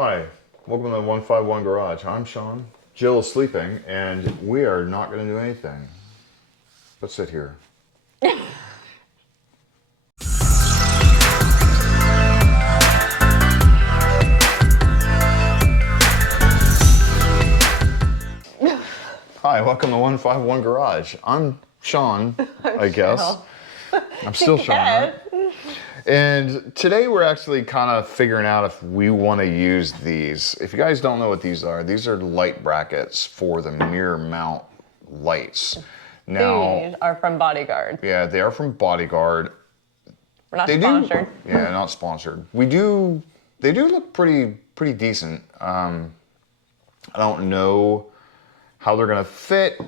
Hi, welcome to the 151 Garage. I'm Sean. Jill is sleeping, and we are not going to do anything. Let's sit here. Hi, welcome to 151 Garage. I'm Sean, I guess. I'm still Sean, right? And today we're actually kind of figuring out if we want to use these. If you guys don't know what these are light brackets for the mirror mount lights. Now, these are from Bodyguard. Yeah, they are from Bodyguard. We're not sponsored. Yeah, not sponsored. They do look pretty decent. I don't know how they're gonna fit.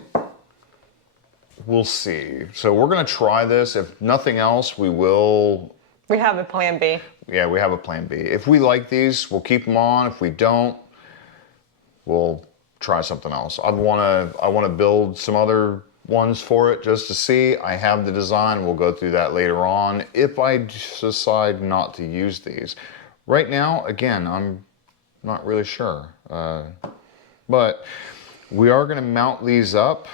We'll see. So we're gonna try this. If nothing else, we have a plan B. Yeah, we have a plan B. If we like these, we'll keep them on. If we don't, we'll try something else. I wanna build some other ones for it just to see. I have the design. We'll go through that later on if I decide not to use these. Right now, again, I'm not really sure. But we are gonna mount these up.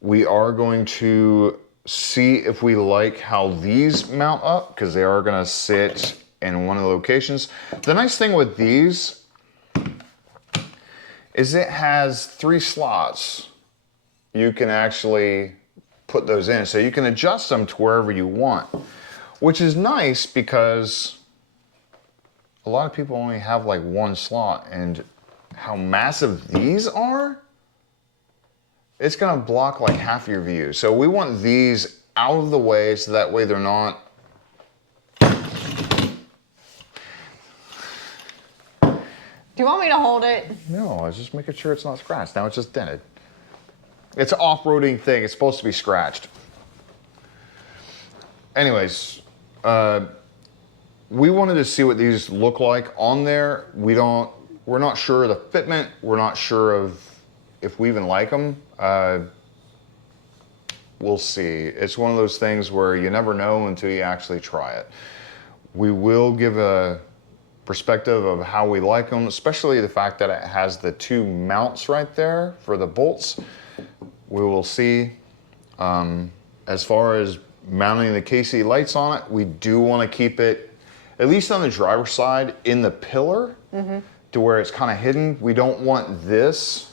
We are going to see if we like how these mount up, because they are gonna sit in one of the locations. The nice thing with these is it has 3 slots. You can actually put those in, so you can adjust them to wherever you want, which is nice because a lot of people only have like 1 slot, and how massive these are, it's gonna block like half your view. So we want these out of the way so that way they're not. Do you want me to hold it? No, I was just making sure it's not scratched. Now it's just dented. It's an off-roading thing. It's supposed to be scratched. Anyways, we wanted to see what these look like on there. We're not sure of the fitment. We're not sure of if we even like them. We'll see. It's one of those things where you never know until you actually try it. We will give a perspective of how we like them, especially the fact that it has the 2 mounts right there for the bolts. We will see. As far as mounting the KC lights on it, we do want to keep it, at least on the driver's side, in the pillar to where it's kind of hidden. We don't want this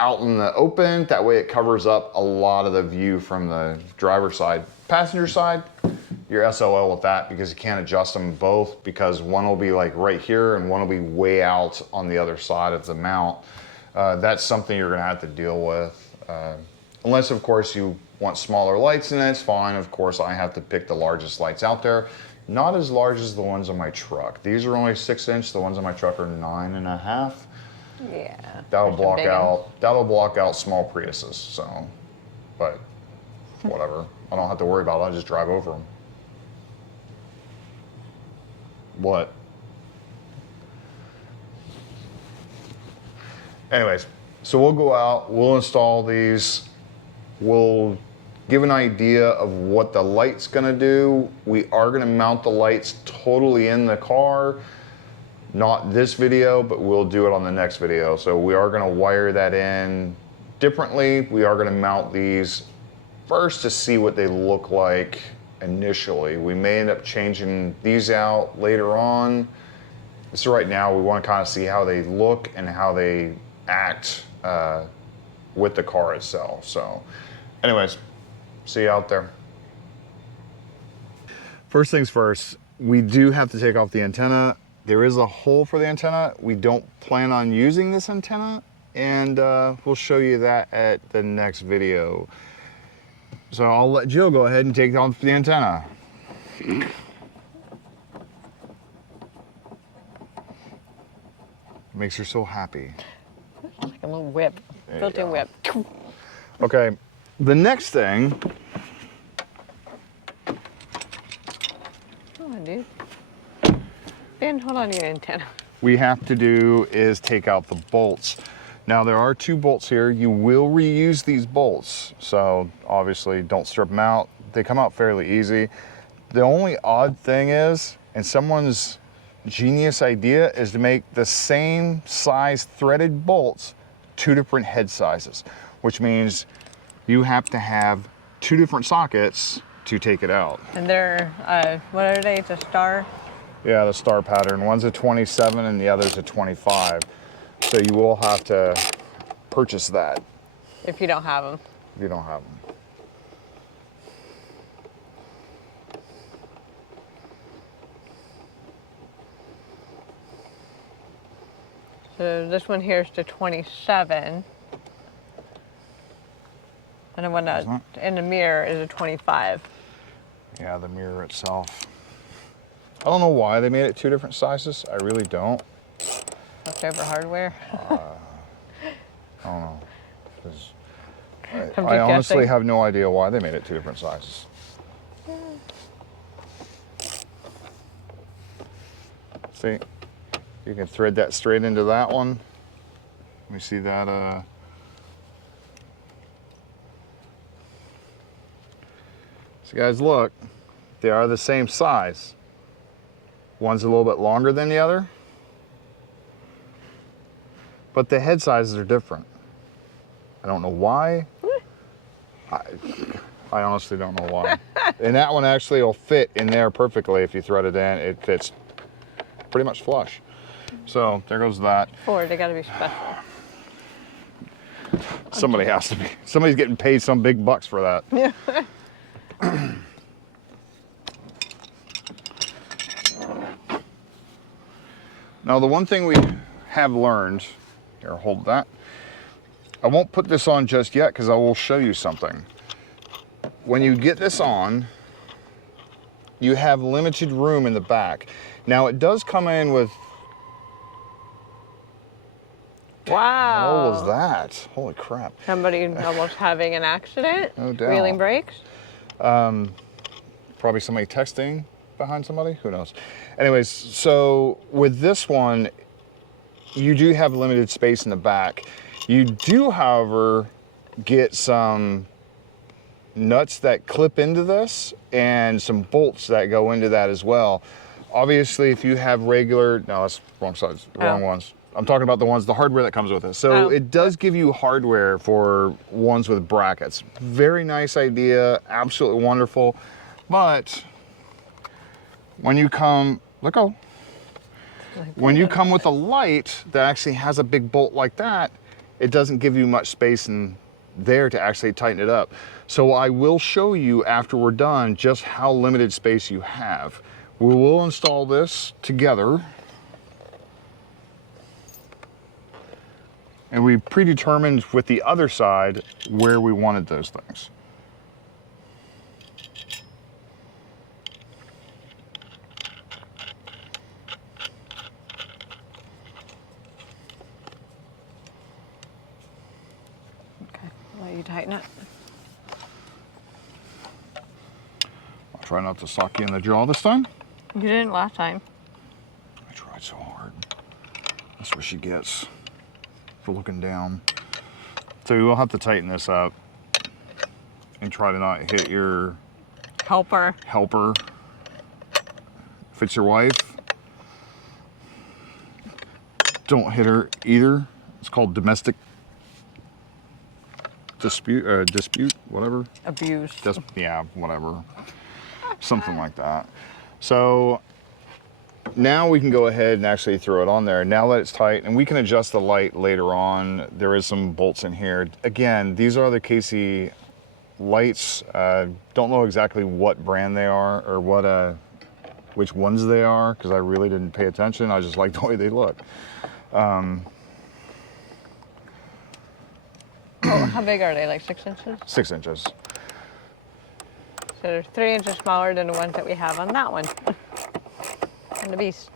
out in the open. That way it covers up a lot of the view from the driver's side. Passenger side, you're SOL with that because you can't adjust them both, because one will be like right here and one will be way out on the other side of the mount. That's something you're gonna have to deal with. Unless of course you want smaller lights in it, it's fine. Of course I have to pick the largest lights out there. Not as large as the ones on my truck. These are only 6-inch, the ones on my truck are 9.5. Yeah. That'll block out small Priuses, so, but whatever. I don't have to worry about it, I just drive over them. What? Anyways, so we'll go out, we'll install these, we'll give an idea of what the light's gonna do. We are gonna mount the lights totally in the car. Not this video, but we'll do it on the next video. So we are gonna wire that in differently. We are gonna mount these first to see what they look like initially. We may end up changing these out later on. So right now we wanna kind of see how they look and how they act with the car itself. So anyways, see you out there. First things first, we do have to take off the antenna. There is a hole for the antenna. We don't plan on using this antenna, and we'll show you that at the next video. So I'll let Jill go ahead and take off the antenna. Makes her so happy. Like a little whip, built-in whip. Okay, the next thing. Come on, dude. Ben, hold on to your antenna. We have to do is take out the bolts. Now there are 2 bolts here. You will reuse these bolts. So obviously don't strip them out. They come out fairly easy. The only odd thing is, and someone's genius idea is to make the same size threaded bolts 2 different head sizes, which means you have to have 2 different sockets to take it out. And they're, what are they? It's a star? Yeah, the star pattern. One's a 27 and the other's a 25. So you will have to purchase that If you don't have them. if you don't have them. So this one here is the 27. And the one that's in the mirror is a 25. Yeah, the mirror itself. I don't know why they made it 2 different sizes. I really don't. Leftover hardware. I don't know. 'Cause I'm I just honestly guessing. have no idea why they made it 2 different sizes. See, you can thread that straight into that one. Let me see that. So guys, look, they are the same size. One's a little bit longer than the other, but the head sizes are different. I don't know why. I honestly don't know why. And that one actually will fit in there perfectly if you thread it in. It fits pretty much flush. So there goes that. Ford, they gotta be special. Somebody has to be. Somebody's getting paid some big bucks for that. Yeah. Now the one thing we have learned, here, hold that. I won't put this on just yet because I will show you something. When you get this on, you have limited room in the back. Now it does come in with, Wow. what was that? Holy crap. Somebody almost having an accident? No doubt. Wheeling brakes? Probably somebody texting behind somebody, who knows. Anyways, so with this one, you do have limited space in the back. You do, however, get some nuts that clip into this and some bolts that go into that as well. Obviously, if you have regular, no, that's wrong sides, wrong ones. I'm talking about the hardware that comes with it. So it does give you hardware for ones with brackets. Very nice idea, absolutely wonderful. But when you come, when you come with a light that actually has a big bolt like that, it doesn't give you much space in there to actually tighten it up. So I will show you after we're done just how limited space you have. We will install this together. And we predetermined with the other side where we wanted those things. Okay, let you tighten it. I'll try not to sock you in the jaw this time. You didn't last time. I tried so hard. That's what she gets for looking down. So you will have to tighten this up and try to not hit your Helper. helper. If it's your wife, don't hit her either. It's called domestic dispute, whatever. Abuse. Just, yeah, whatever. Something like that. So now we can go ahead and actually throw it on there. Now that it's tight, and we can adjust the light later on. There is some bolts in here. Again, these are the KC lights. Don't know exactly what brand they are or what which ones they are, because I really didn't pay attention. I just like the way they look. How big are they? Like 6 inches? 6 inches. So they're 3 inches smaller than the ones that we have on that one. And the beast.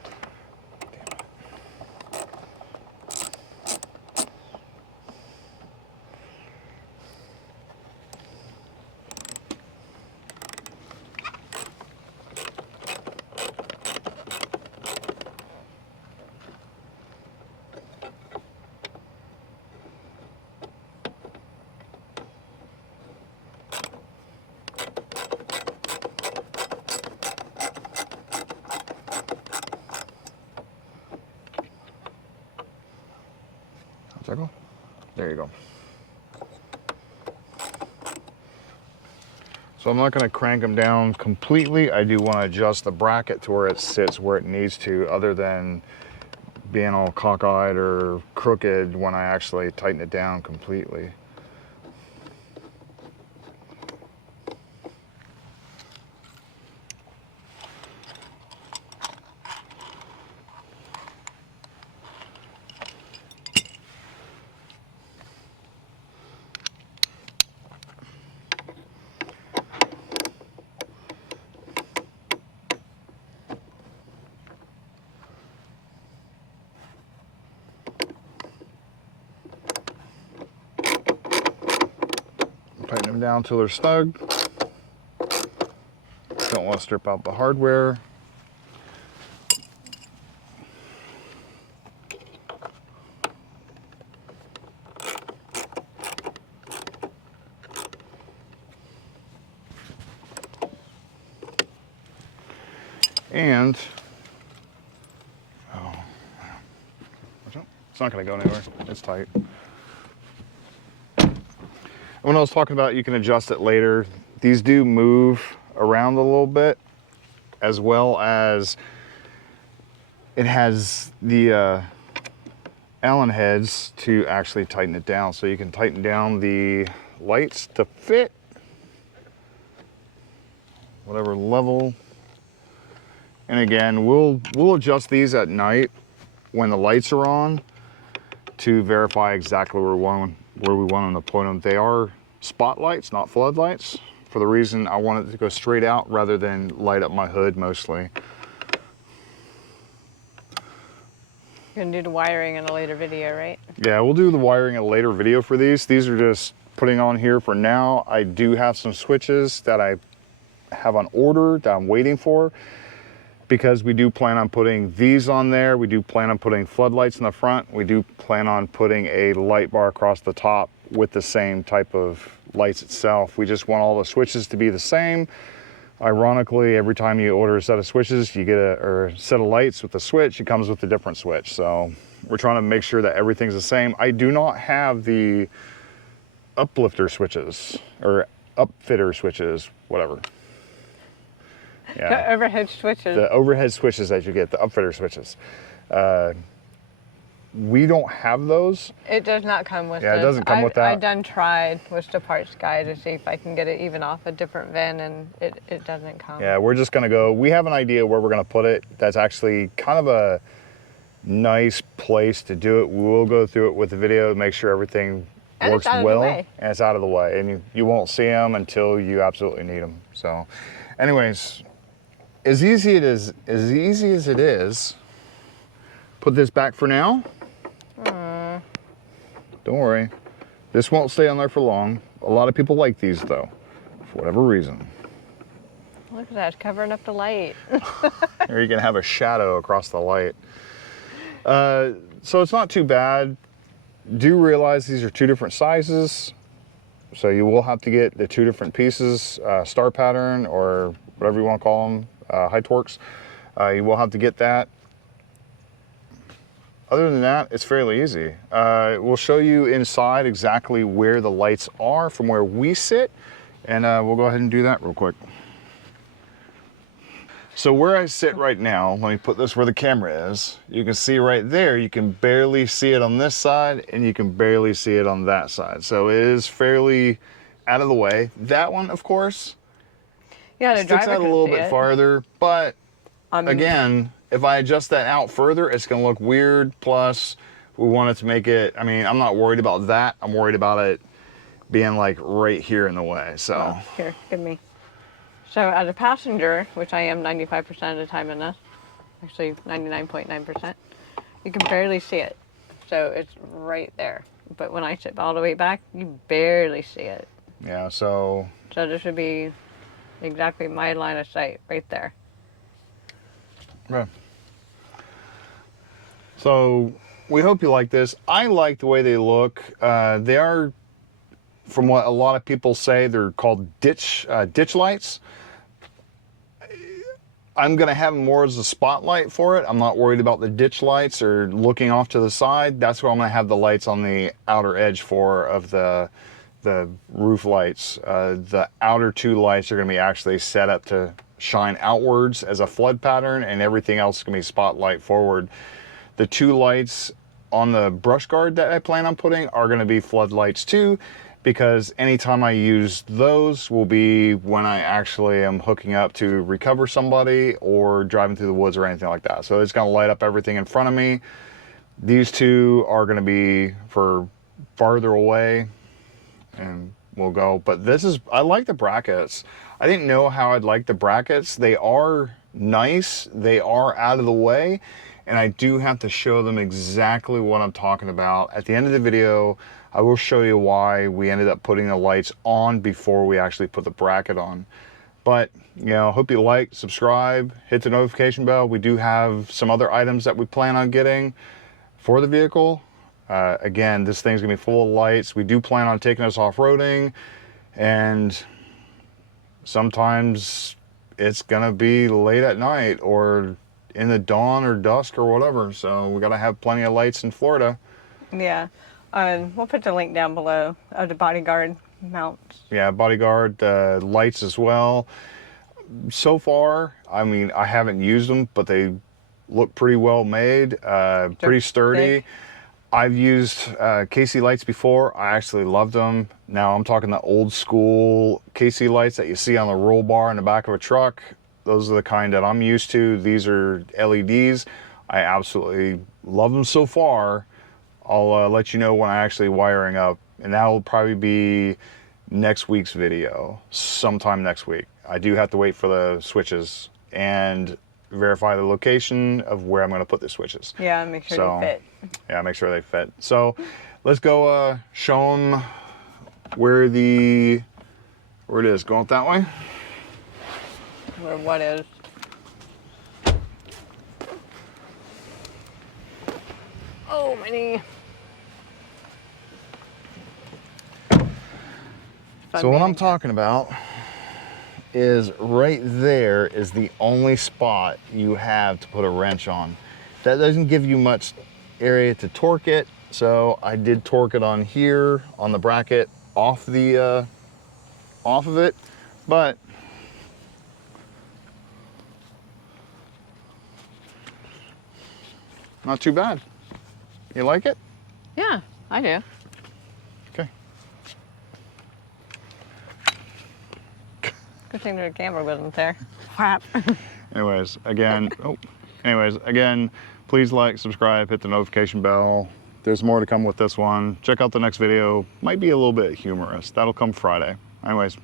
Circle? There you go. So I'm not going to crank them down completely. I do want to adjust the bracket to where it sits where it needs to, other than being all cockeyed or crooked when I actually tighten it down completely. Tighten them down till they're snug. Don't want to strip out the hardware. And it's not going to go anywhere. It's tight. When I was talking about you can adjust it later, these do move around a little bit, as well as it has the Allen heads to actually tighten it down. So you can tighten down the lights to fit whatever level. And again, we'll adjust these at night when the lights are on to verify exactly where we want them to point them. They are spotlights, not floodlights, for the reason I want it to go straight out rather than light up my hood mostly. You're gonna do the wiring in a later video, right? Yeah, we'll do the wiring in a later video for these. These are just putting on here for now. I do have some switches that I have on order that I'm waiting for, because we do plan on putting these on there. We do plan on putting floodlights in the front. We do plan on putting a light bar across the top with the same type of lights itself. We just want all the switches to be the same. Ironically, every time you order a set of switches, you get a set of lights with a switch, it comes with a different switch. So we're trying to make sure that everything's the same. I do not have the uplifter switches or upfitter switches, whatever. Yeah. The overhead switches. The overhead switches that you get, the upfitter switches. We don't have those. It does not come with Yeah, this. it doesn't come with that. I done tried with the parts guy to see if I can get it even off a different VIN, and it doesn't come. Yeah, we're just gonna go, we have an idea where we're gonna put it. That's actually kind of a nice place to do it. We will go through it with the video to make sure everything works well. And it's out of the way. And you won't see them until you absolutely need them. So anyways, as easy as it is, put this back for now. Don't worry. This won't stay on there for long. A lot of people like these though, for whatever reason. Look at that, it's covering up the light. Or you can have a shadow across the light. So it's not too bad. Do realize these are two different sizes. So you will have to get the two different pieces, star pattern or whatever you want to call them, high torques. You will have to get that. Other than that, it's fairly easy. We'll show you inside exactly where the lights are from where we sit, and we'll go ahead and do that real quick. So where I sit right now, let me put this where the camera is. You can see right there, you can barely see it on this side, and you can barely see it on that side. So it is fairly out of the way. That one, of course, sticks out a little bit farther, but again, if I adjust that out further, it's gonna look weird. Plus, we wanted to make it, I mean, I'm not worried about that. I'm worried about it being like right here in the way, so. Well, here, give me. So as a passenger, which I am 95% of the time in this, actually 99.9%, you can barely see it. So it's right there. But when I sit all the way back, you barely see it. Yeah, so. So this would be exactly my line of sight right there. Okay. So we hope you like this. I like the way they look. They are, from what a lot of people say, they're called ditch lights. I'm gonna have more as a spotlight for it. I'm not worried about the ditch lights or looking off to the side. That's where I'm gonna have the lights on the outer edge of the roof lights. The outer 2 lights are gonna be actually set up to shine outwards as a flood pattern, and everything else is gonna be spotlight forward. The 2 lights on the brush guard that I plan on putting are gonna be floodlights too, because anytime I use those will be when I actually am hooking up to recover somebody or driving through the woods or anything like that. So it's gonna light up everything in front of me. These 2 are gonna be for farther away, and we'll go. But I like the brackets. I didn't know how I'd like the brackets. They are nice, they are out of the way, and I do have to show them exactly what I'm talking about. At the end of the video, I will show you why we ended up putting the lights on before we actually put the bracket on. But, you know, hope you like, subscribe, hit the notification bell. We do have some other items that we plan on getting for the vehicle. Again, this thing's gonna be full of lights. We do plan on taking us off-roading, and sometimes it's gonna be late at night or in the dawn or dusk or whatever. So we gotta have plenty of lights in Florida. Yeah. We'll put the link down below of the Bodyguard mounts. Yeah, Bodyguard lights as well. So far, I mean, I haven't used them, but they look pretty well made, pretty sturdy. Thick. I've used KC lights before. I actually loved them. Now I'm talking the old school KC lights that you see on the roll bar in the back of a truck. Those are the kind that I'm used to. These are LEDs. I absolutely love them so far. I'll let you know when I actually wiring up, and that will probably be next week's video, sometime next week. I do have to wait for the switches and verify the location of where I'm going to put the switches. Yeah, make sure they fit. Yeah, make sure they fit. So let's go show them where it is. Going that way? Where what is? Oh, my knee. So what I'm talking about is right there is the only spot you have to put a wrench on. That doesn't give you much area to torque it, so I did torque it on here on the bracket off of it, but not too bad. You like it? Yeah, I do. Okay. Good thing the camera wasn't there. Crap. Anyways, again, please like, subscribe, hit the notification bell. There's more to come with this one. Check out the next video. Might be a little bit humorous. That'll come Friday. Anyways.